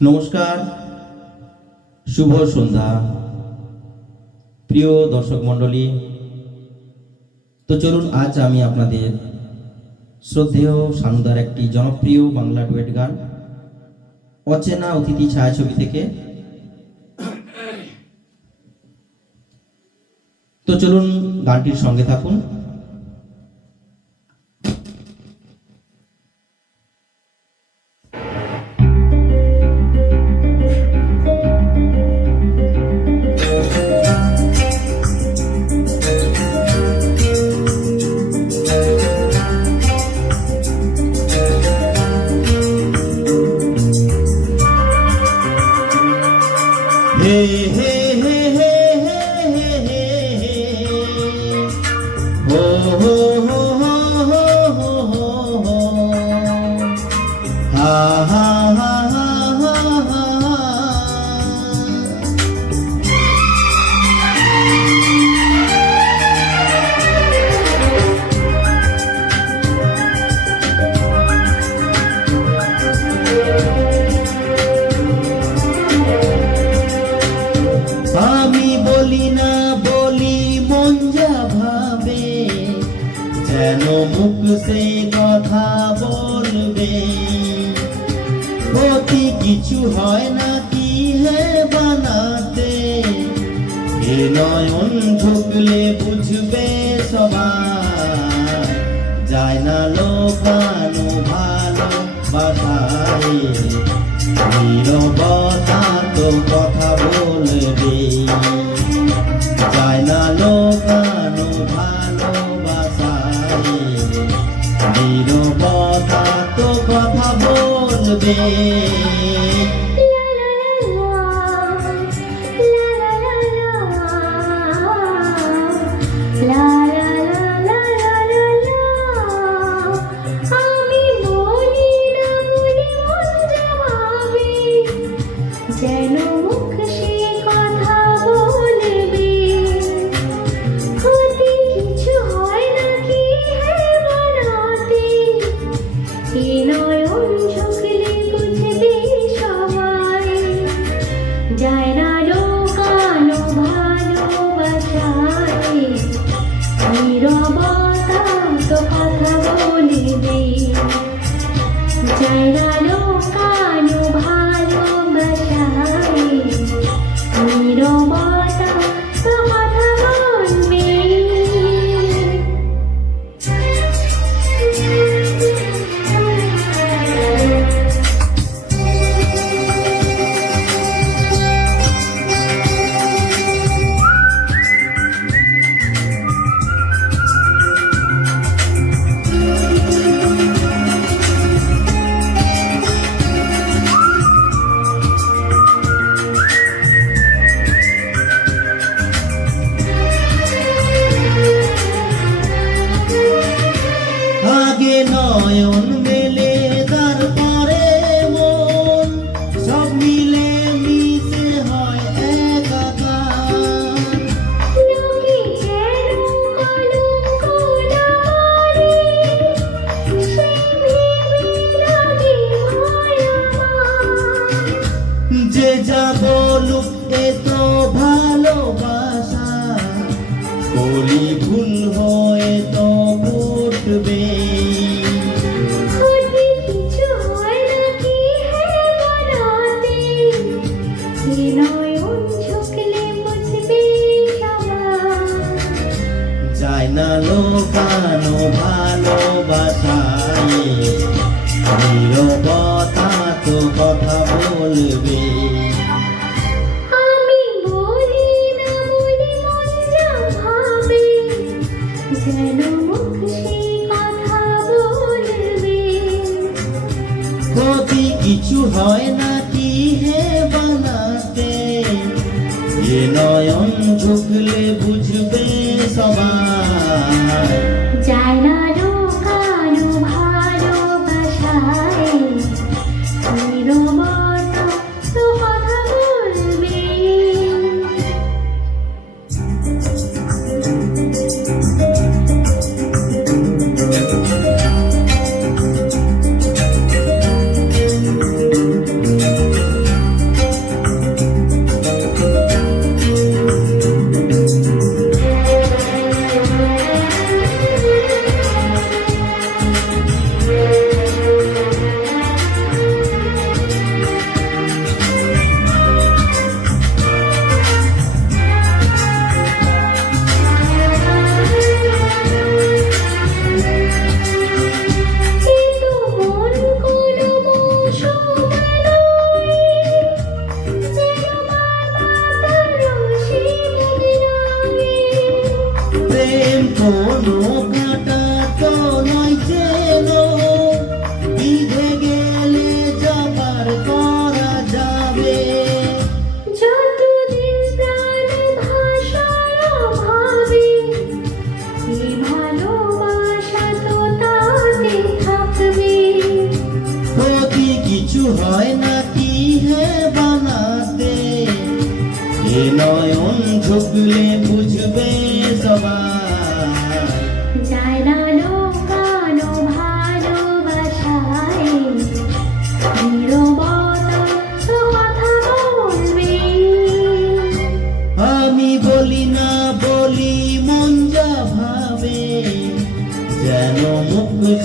নমস্কার, শুভ সন্ধ্যা প্রিয় দর্শক মণ্ডলী। তো চলুন, আজ আমি আপনাদের শ্রদ্ধেয় সানুদার একটি জনপ্রিয় বাংলা ডুয়েট গান অচেনা অতিথি ছায়াছবি থেকে। তো চলুন গানটির সঙ্গে থাকুন। হে হে হে হে হে হে হে হো হো হো হো হো হো হো হা হা হা হা হা হা। আমি বলি না বলি মন যা ভাবে, যেন মুখ সে কথা বলবে। ক্ষতি কিছু হয় না কি হে বানাতে, এ নয়ন ঝুঁকলে বুঝবে সবাই। যায় না লোকানো ভালোবাসায়, নীরবতা তো কথা বলবে। যায় না লোকানো ভালোবাসায়, নীরবতা তো কথা বলবে। যেন মুখ সে কথা বলবে। ক্ষতি কিছু হয় নাকি হে বানাতে, এ নয়ন ঝুঁকলে বুঝবে সবাই। যায় না লোকানো ভালোবাসায়, নীরবতা তো কথা বলবে। যায় না লোকানো ভালোবাসায়, নীরবতা তো কথা বলবে। আগে নয়ন মেলে তারপরে মন, সব মিলে মিশে হয় একাকার। লোকে যেন কলঙ্ক নামারে, সেই ভেবে লাগে ভয় আমার। যে যা বলুক এ তো ভালোবাসা, বলি ভুল হয়ে তো ফুটবে। ক্ষতি কিছু হয় নাকি হে বানাতে, এ নয়ন ঝুঁকলে বুঝবে সবাই। যায় না লোকানো ভালোবাসায়, নীরবতা তো কথা বলবে। আমি বলি না বলি মন যা ভাবে, যেন মুখ সে কথা বলবে। ক্ষতি কিছু হয় না কি হে বানাতে, এ নয়ন ঝুঁকলে বুঝবে সবাই। যায় না লোকানো ভালোবাসায়, নীরবতা তো কথা বলবে।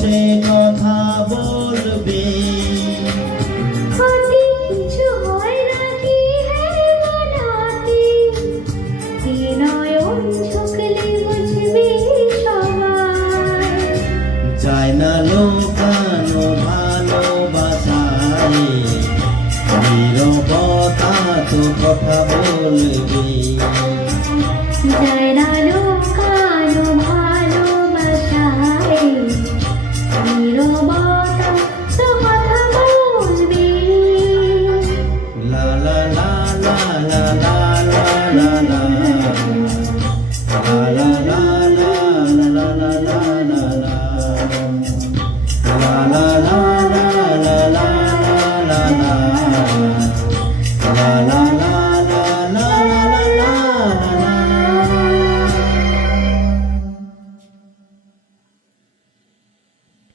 সে কথা বলবে। ক্ষতি কিছু হয় নাকি হে বানাতে, বিনয়ন ঝুঁকলে বুঝবে সবাই। যায় না লোকানো ভালোবাসায়, নীরবতা তো কথা বলবে। যায় না লোকানো ভালোবাসায়, নীরবতা তো কথা বলবে। লা লা লা লা লা লা লা লা লা।